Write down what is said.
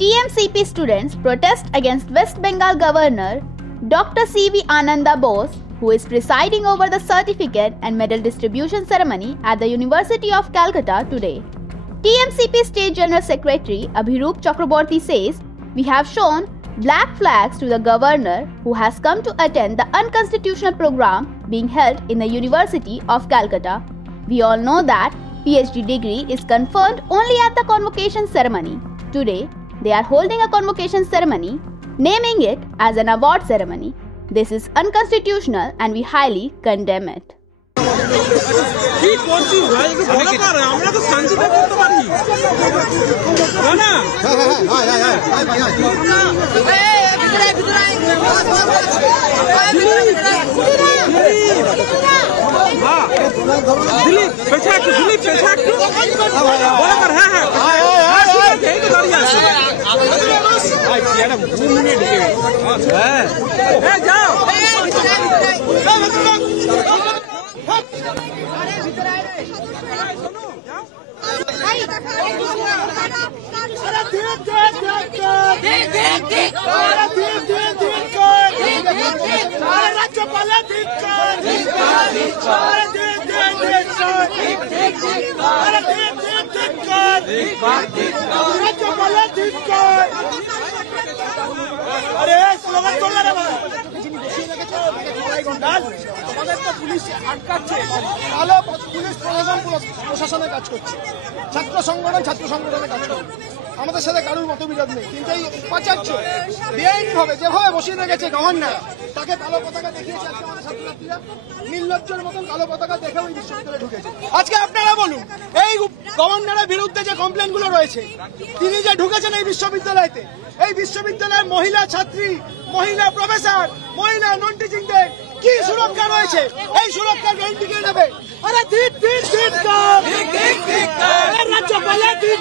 TMCP students protest against West Bengal Governor Dr. C.V. Ananda Bose, who is presiding over the certificate and medal distribution ceremony at the University of Calcutta today. TMCP State General Secretary Abhiroop Chakraborty says, "We have shown black flags to the governor who has come to attend the unconstitutional program being held in the University of Calcutta. We all know that PhD degree is conferred only at the convocation ceremony. Today, they are holding a convocation ceremony, naming it as an award ceremony. This is unconstitutional and we highly condemn it." প্রশাসনের কাজ করছে, ছাত্র সংগঠনের কাজ করছে, আমাদের সাথে কারোর মতবিরোধ নেই। কিন্তু এই উপাচার্য বেআইনিভাবে যেভাবে বসিয়ে রেখেছে গভর্নর, তাকে কালো পতাকা দেখিয়েছে। আজকে আমাদের ছাত্রছাত্রীরা নির্লজ্জের মতন কালো পতাকা দেখে ওই বিশ্ববিদ্যালয়ে ঢুকেছে। আজকে আপনারা বলুন, এই গভর্নরের বিরুদ্ধে যে কমপ্লেন গুলো রয়েছে, তিনি যে ঢুকেছেন এই বিশ্ববিদ্যালয়তে, এই বিশ্ববিদ্যালয়ের মহিলা ছাত্রী, মহিলা প্রফেসর, মহিলা নন টিচিংদের কি সুরক্ষা রয়েছে? এই সুরক্ষার গ্যারান্টি কে দেবে? আরে ঠিক ঠিক ঠিক রাজ্যপালের ঠিক